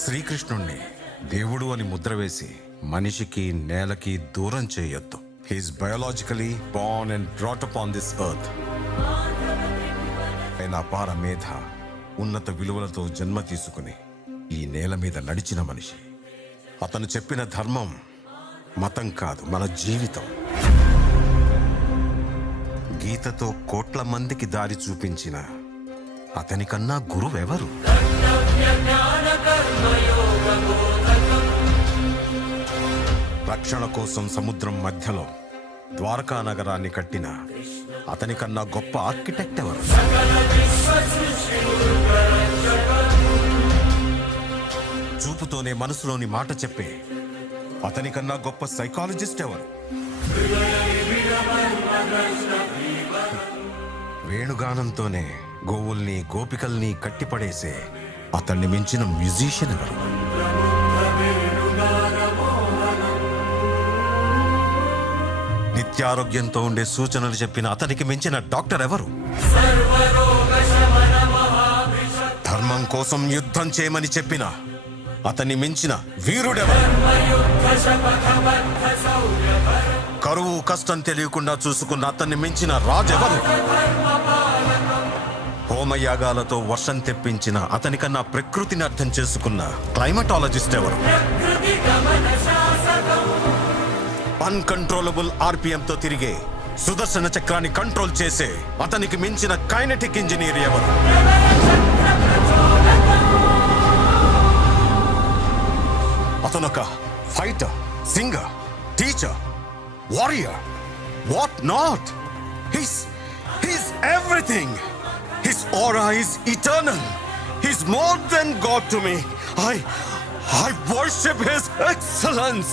శ్రీకృష్ణుణ్ణి దేవుడు అని ముద్ర వేసి మనిషికి నేలకి దూరం చేయొద్దు. He is biologically born and brought up on this earth. ఆయన అపార మేధ, ఉన్నత విలువలతో జన్మ తీసుకుని ఈ నేల మీద నడిచిన మనిషి. అతను చెప్పిన ధర్మం మతం కాదు, మన జీవితం. గీతతో కోట్ల మందికి దారి చూపించిన అతనికన్నా గురువెవరు? రక్షణ కోసం సముద్రం మధ్యలో ద్వారకా నగరాన్ని కట్టిన అతనికన్నా గొప్ప ఆర్కిటెక్ట్ ఎవరు? చూపుతోనే మనసులోని మాట చెప్పే అతనికన్నా గొప్ప సైకాలజిస్ట్ ఎవరు? వేణుగానంతోనే గోవుల్ని గోపికల్ని కట్టిపడేసే అతన్ని మించిన మ్యూజిషియన్ ఎవరు? నిత్యారోగ్యంతో ఉండే సూచనలు చెప్పిన అతనికి మించిన డాక్టర్ ఎవరు? ధర్మం కోసం యుద్ధం చేయమని చెప్పిన అతన్ని మించిన వీరుడెవరు? కరువు కష్టం తెలియకుండా చూసుకున్న అతన్ని మించిన రాజెవరు? హోమయాగాలతో వర్షం తెప్పించిన అతనికన్నా ప్రకృతిని అర్థం చేసుకున్న క్లైమటాలజిస్ట్ ఎవరు? అన్కంట్రోలబుల్ ఆర్పిఎంతో తిరిగే సుదర్శన చక్రాన్ని కంట్రోల్ చేసే అతనికి మించిన కైనెటిక్ ఇంజనీర్ ఎవరు? అతనొక fighter, singer, teacher, warrior, what not. He's everything. His aura is eternal. He's more than God to me. I worship His excellence.